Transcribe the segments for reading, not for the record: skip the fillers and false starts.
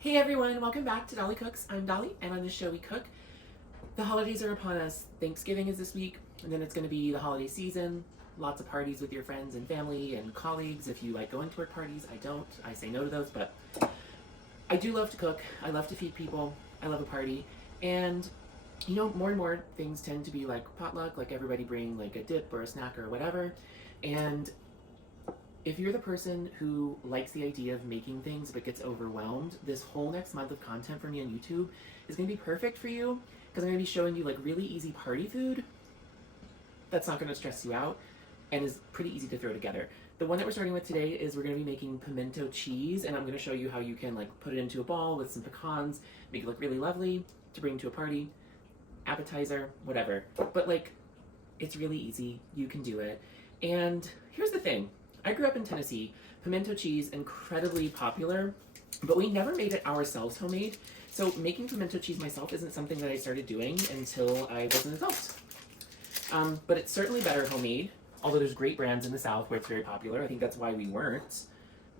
Hey everyone, welcome back to Dolly Cooks. I'm Dolly, and on this show we cook. The holidays are upon us. Thanksgiving is this week, and then it's going to be the holiday season. Lots of parties with your friends and family and colleagues. If you like going to work parties, I don't. I say no to those, but I do love to cook. I love to feed people. I love a party. And you know, more and more things tend to be like potluck, like everybody bring like a dip or a snack or whatever. And if you're the person who likes the idea of making things but gets overwhelmed, this whole next month of content for me on YouTube is going to be perfect for you because I'm going to be showing you like really easy party food that's not going to stress you out and is pretty easy to throw together. The one that we're starting with today is we're going to be making pimento cheese, and I'm going to show you how you can like put it into a ball with some pecans, make it look really lovely to bring to a party, appetizer, whatever. But like, it's really easy. You can do it. And here's the thing. I grew up in Tennessee. Pimento cheese, incredibly popular, but we never made it ourselves homemade. So making pimento cheese myself isn't something that I started doing until I was an adult. But it's certainly better homemade, although there's great brands in the South where it's very popular. I think that's why we weren't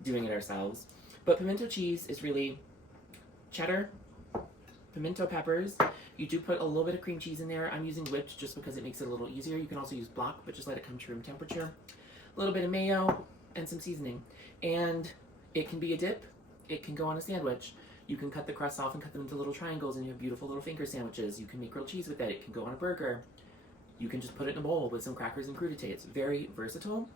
doing it ourselves. But pimento cheese is really cheddar, pimento peppers. You do put a little bit of cream cheese in there. I'm using whipped just because it makes it a little easier. You can also use block, but just let it come to room temperature. A little bit of mayo and some seasoning. And it can be a dip. It can go on a sandwich. You can cut the crusts off and cut them into little triangles and you have beautiful little finger sandwiches. You can make grilled cheese with that. It can go on a burger. You can just put it in a bowl with some crackers and crudité. It's very versatile.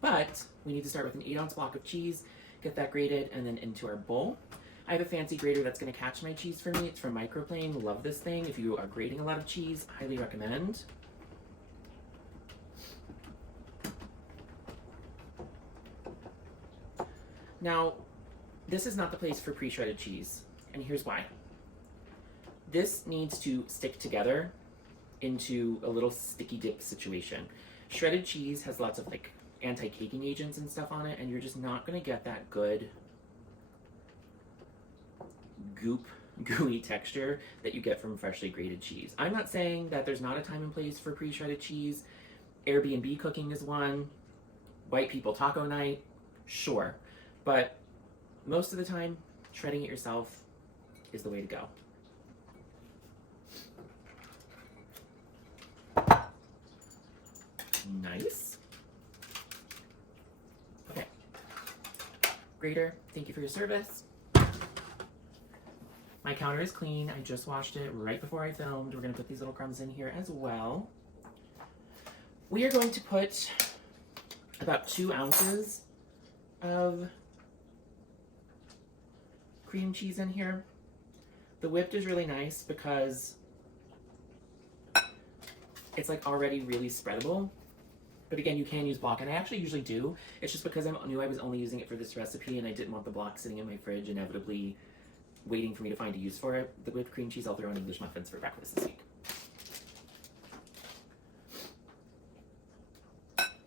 But we need to start with an 8-ounce block of cheese, get that grated, and then into our bowl. I have a fancy grater that's going to catch my cheese for me. It's from Microplane. Love this thing. If you are grating a lot of cheese, highly recommend. Now, this is not the place for pre-shredded cheese, and here's why. This needs to stick together into a little sticky dip situation. Shredded cheese has lots of like anti-caking agents and stuff on it, and you're just not gonna get that good gooey texture that you get from freshly grated cheese. I'm not saying that there's not a time and place for pre-shredded cheese. Airbnb cooking is one. White people taco night, sure. But most of the time, shredding it yourself is the way to go. Nice. Okay. Grater, thank you for your service. My counter is clean. I just washed it right before I filmed. We're going to put these little crumbs in here as well. We are going to put about 2 ounces of cream cheese in here. The whipped is really nice because it's like already really spreadable. But again, you can use block, and I actually usually do. It's just because I knew I was only using it for this recipe and I didn't want the block sitting in my fridge inevitably waiting for me to find a use for it. The whipped cream cheese I'll throw in English muffins for breakfast this week.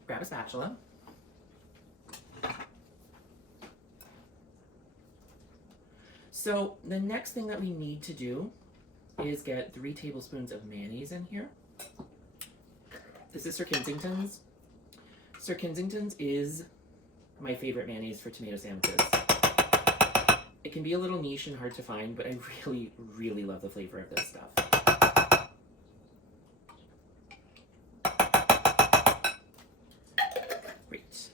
Grab a spatula. So the next thing that we need to do is get 3 tablespoons of mayonnaise in here. This is Sir Kensington's. Sir Kensington's is my favorite mayonnaise for tomato sandwiches. It can be a little niche and hard to find, but I really, really love the flavor of this stuff. Great.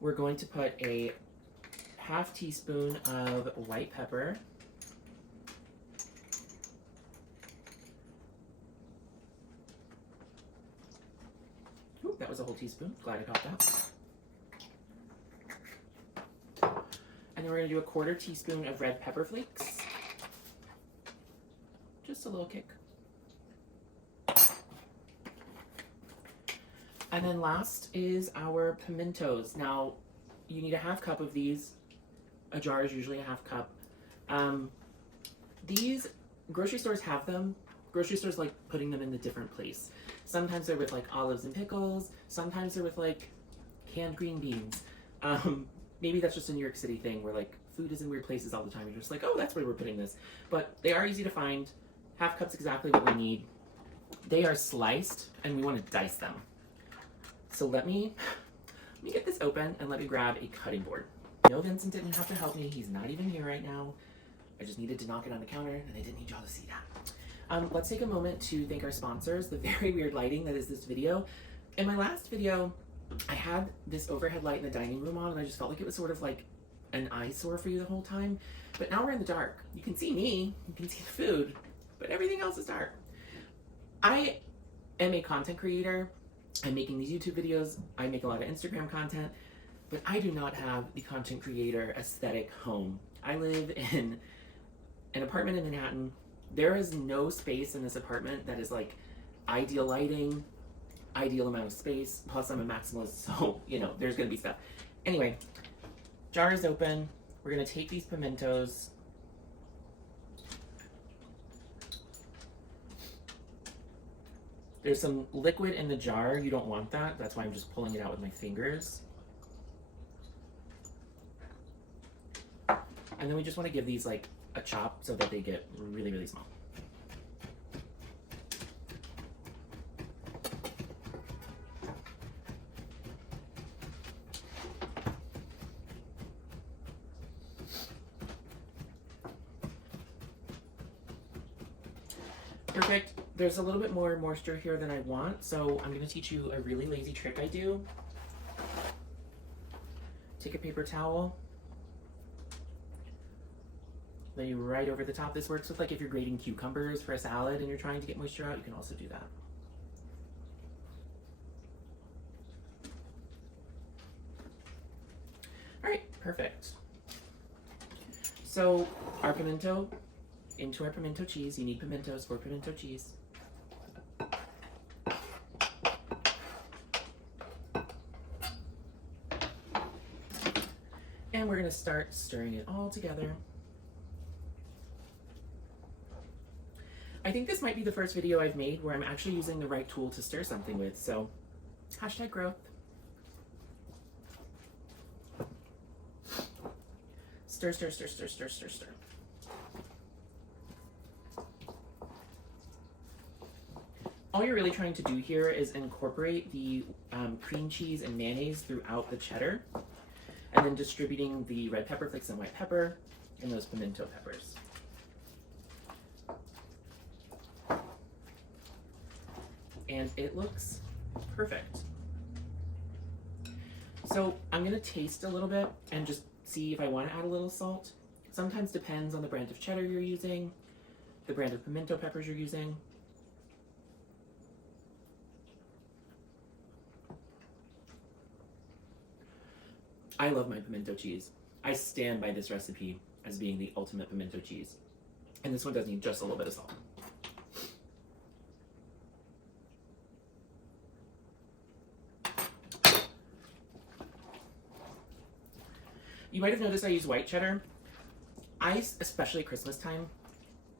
We're going to put a ½ teaspoon of white pepper. Ooh, that was a whole teaspoon. Glad I caught that. And then we're going to do a ¼ teaspoon of red pepper flakes. Just a little kick. And then last is our pimentos. Now, you need a ½ cup of these. A jar is usually a ½ cup. These, grocery stores have them. Grocery stores like putting them in a different place. Sometimes they're with like olives and pickles. Sometimes they're with like canned green beans. Maybe that's just a New York City thing where like food is in weird places all the time. You're just like, oh, that's where we're putting this. But they are easy to find. ½ cup's exactly what we need. They are sliced and we want to dice them. So let me get this open and let me grab a cutting board. No, Vincent didn't have to help me. He's not even here right now. I just needed to knock it on the counter, and I didn't need y'all to see that. Let's take a moment to thank our sponsors, the very weird lighting that is this video. In my last video, I had this overhead light in the dining room on, and I just felt like it was sort of like an eyesore for you the whole time. But now we're in the dark. You can see me, you can see the food, but everything else is dark. I am a content creator. I'm making these YouTube videos. I make a lot of Instagram content, but I do not have the content creator aesthetic home. I live in an apartment in Manhattan. There is no space in this apartment that is like ideal lighting, ideal amount of space. Plus I'm a maximalist, so you know, there's gonna be stuff. Anyway, jar is open. We're gonna take these pimentos. There's some liquid in the jar. You don't want that. That's why I'm just pulling it out with my fingers. And then we just want to give these like a chop so that they get really, really small. Perfect. There's a little bit more moisture here than I want, so I'm going to teach you a really lazy trick I do. Take a paper towel, lay right over the top. This works with like if you're grating cucumbers for a salad and you're trying to get moisture out, you can also do that. All right, perfect. So our pimento, into our pimento cheese. You need pimentos for pimento cheese. And we're going to start stirring it all together. I think this might be the first video I've made where I'm actually using the right tool to stir something with, so hashtag growth. Stir, stir, stir, stir, stir, stir, stir. All you're really trying to do here is incorporate the cream cheese and mayonnaise throughout the cheddar, and then distributing the red pepper flakes and white pepper and those pimento peppers. And it looks perfect. So I'm gonna taste a little bit and just see if I want to add a little salt. Sometimes depends on the brand of cheddar you're using, the brand of pimento peppers you're using. I love my pimento cheese. I stand by this recipe as being the ultimate pimento cheese. And this one does need just a little bit of salt. You might have noticed I use white cheddar. I, especially at Christmas time,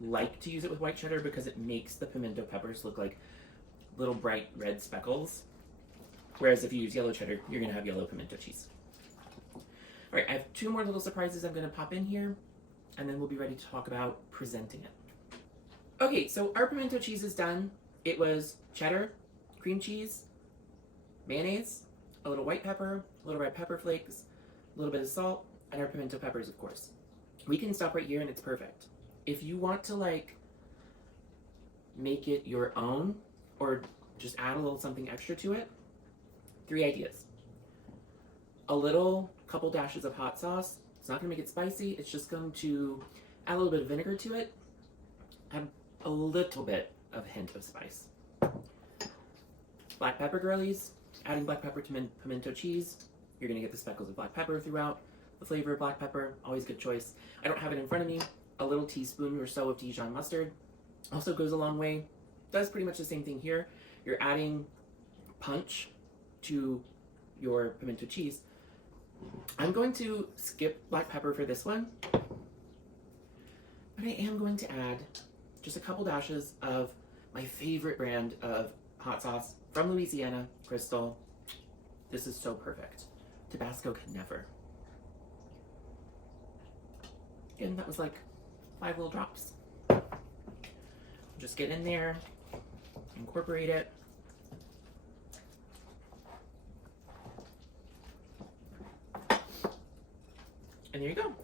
like to use it with white cheddar because it makes the pimento peppers look like little bright red speckles. Whereas if you use yellow cheddar, you're gonna have yellow pimento cheese. All right, I have two more little surprises I'm gonna pop in here, and then we'll be ready to talk about presenting it. Okay, so our pimento cheese is done. It was cheddar, cream cheese, mayonnaise, a little white pepper, a little red pepper flakes, a little bit of salt, and our pimento peppers, of course. We can stop right here and it's perfect. If you want to like make it your own or just add a little something extra to it, 3 ideas. A little couple dashes of hot sauce. It's not gonna make it spicy. It's just going to add a little bit of vinegar to it. Add a little bit of a hint of spice. Black pepper girlies. Adding black pepper to pimento cheese. You're gonna get the speckles of black pepper throughout. The flavor of black pepper, always a good choice. I don't have it in front of me. A little teaspoon or so of Dijon mustard also goes a long way. Does pretty much the same thing here. You're adding punch to your pimento cheese. I'm going to skip black pepper for this one, but I am going to add just a couple dashes of my favorite brand of hot sauce from Louisiana, Crystal. This is so perfect. Tabasco could never. And that was like 5 little drops. Just get in there, incorporate it. And there you go.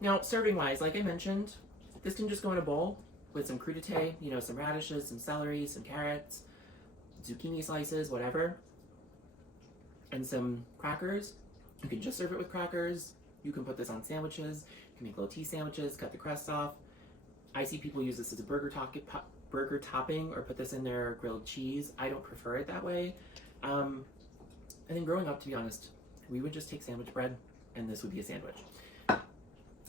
Now, serving wise, like I mentioned, this can just go in a bowl with some crudité, you know, some radishes, some celery, some carrots, zucchini slices, whatever, and some crackers. You can just serve it with crackers. You can put this on sandwiches. You can make little tea sandwiches, cut the crust off. I see people use this as a burger topping or put this in their grilled cheese. I don't prefer it that way. And then growing up, to be honest, we would just take sandwich bread and this would be a sandwich.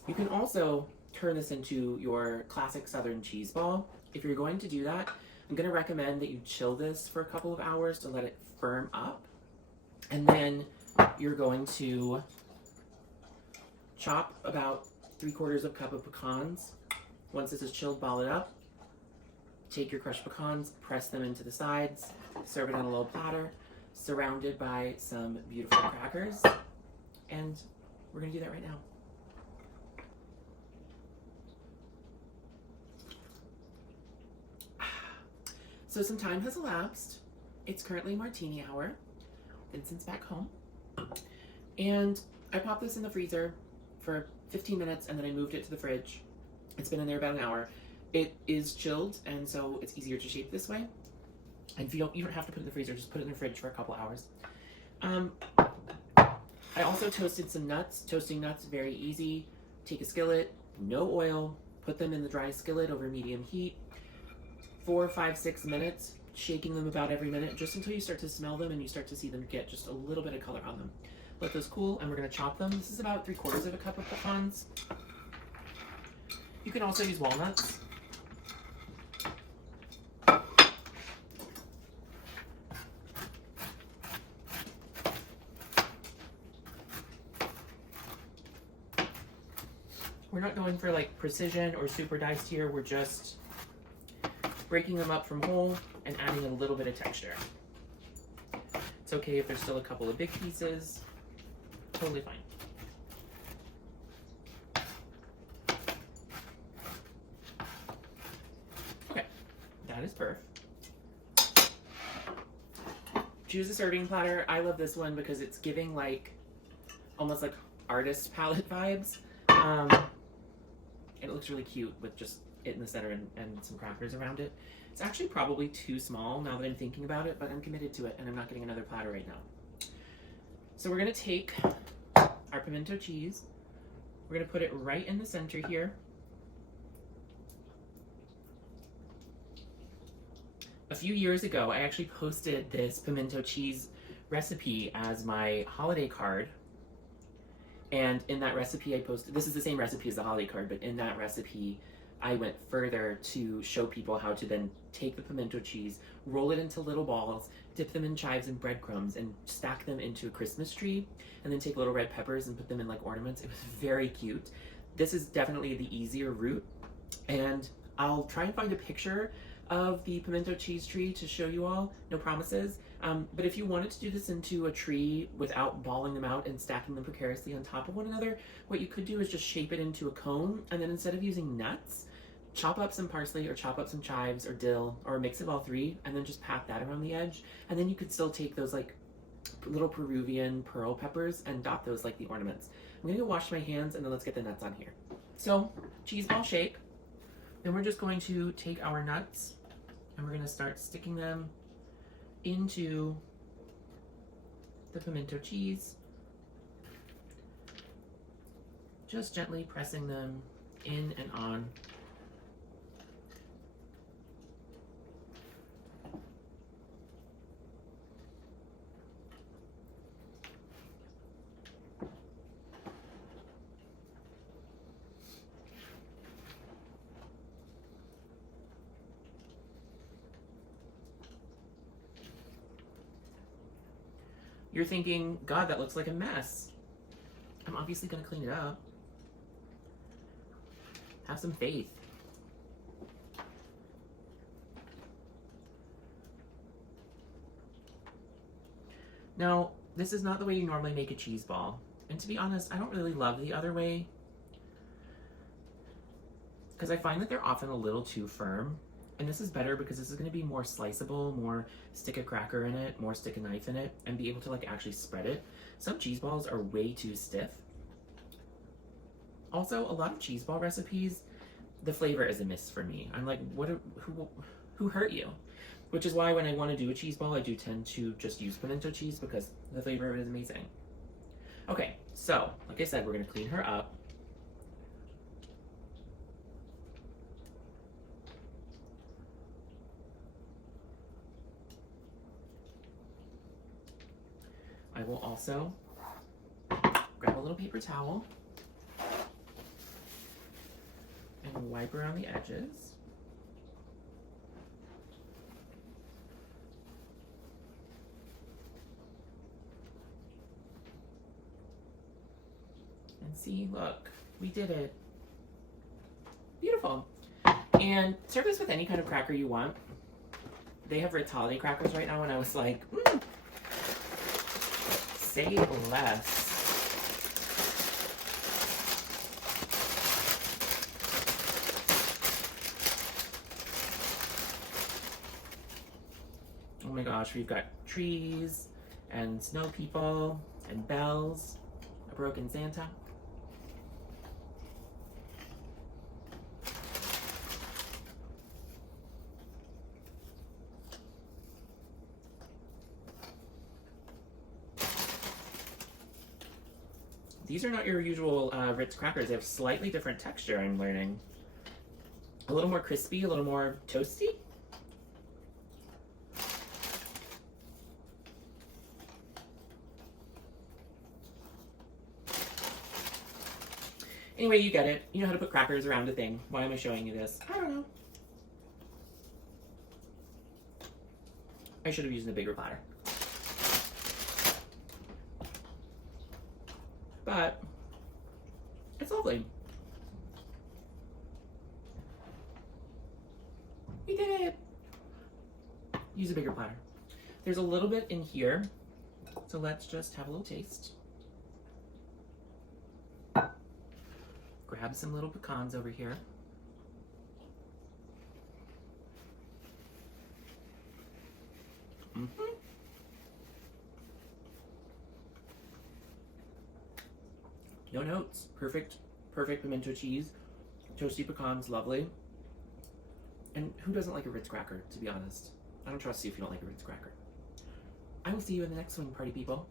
You can also turn this into your classic Southern cheese ball. If you're going to do that, I'm going to recommend that you chill this for a couple of hours to let it firm up. And then you're going to chop about 3/4 cup of pecans. Once this is chilled, ball it up. Take your crushed pecans, press them into the sides, serve it on a little platter, surrounded by some beautiful crackers. And we're going to do that right now. So some time has elapsed. It's currently martini hour. Vincent's back home. And I popped this in the freezer for 15 minutes and then I moved it to the fridge. It's been in there about an hour. It is chilled and so it's easier to shape this way. And if you don't have to put it in the freezer, just put it in the fridge for a couple hours. I also toasted some nuts. Toasting nuts, very easy. Take a skillet, no oil, put them in the dry skillet over medium heat. 4, 5, 6 minutes, shaking them about every minute, just until you start to smell them and you start to see them get just a little bit of color on them. Let those cool, and we're going to chop them. This is about 3/4 cup of pecans. You can also use walnuts. We're not going for like precision or super diced here. We're just breaking them up from whole and adding a little bit of texture. It's okay if there's still a couple of big pieces. Totally fine. Okay, that is perfect. Choose a serving platter. I love this one because it's giving like almost like artist palette vibes. It looks really cute with just it in the center and some crackers around it. It's actually probably too small now that I'm thinking about it, but I'm committed to it and I'm not getting another platter right now. So we're gonna take our pimento cheese. We're gonna put it right in the center here. A few years ago, I actually posted this pimento cheese recipe as my holiday card. And in that recipe I posted, this is the same recipe as the holiday card, but in that recipe, I went further to show people how to then take the pimento cheese, roll it into little balls, dip them in chives and breadcrumbs, and stack them into a Christmas tree, and then take little red peppers and put them in like ornaments. It was very cute. This is definitely the easier route, and I'll try and find a picture of the pimento cheese tree to show you all. No promises. But if you wanted to do this into a tree without balling them out and stacking them precariously on top of one another, what you could do is just shape it into a cone, and then instead of using nuts, chop up some parsley or chop up some chives or dill or a mix of all three, and then just pat that around the edge. And then you could still take those like little Peruvian pearl peppers and dot those like the ornaments. I'm gonna go wash my hands and then let's get the nuts on here. So cheese ball shape. Then we're just going to take our nuts and we're gonna start sticking them into the pimento cheese, just gently pressing them in and on. You're thinking, God, that looks like a mess. I'm obviously going to clean it up. Have some faith. Now, this is not the way you normally make a cheese ball. And to be honest, I don't really love the other way, because I find that they're often a little too firm. And this is better because this is going to be more sliceable, more stick a cracker in it, more stick a knife in it, and be able to like actually spread it. Some cheese balls are way too stiff. Also, a lot of cheese ball recipes, the flavor is a miss for me. I'm like, who hurt you? Which is why when I want to do a cheese ball, I do tend to just use pimento cheese because the flavor of it is amazing. Okay, so like I said, we're gonna clean her up. I will also grab a little paper towel and wipe around the edges. And see, look, we did it. Beautiful. And serve this with any kind of cracker you want. They have Ritz holiday crackers right now, and I was like, say less. Oh my gosh, we've got trees and snow people and bells, a broken Santa. These are not your usual Ritz crackers. They have slightly different texture, I'm learning. A little more crispy, a little more toasty. Anyway, you get it. You know how to put crackers around a thing. Why am I showing you this? I don't know. I should have used a bigger platter. But it's lovely. We did it. Use a bigger platter. There's a little bit in here, so let's just have a little taste. Grab some little pecans over here. No notes. Perfect pimento cheese. Toasty pecans, lovely. And who doesn't like a Ritz cracker, to be honest? I don't trust you if you don't like a Ritz cracker. I will see you in the next one, party people.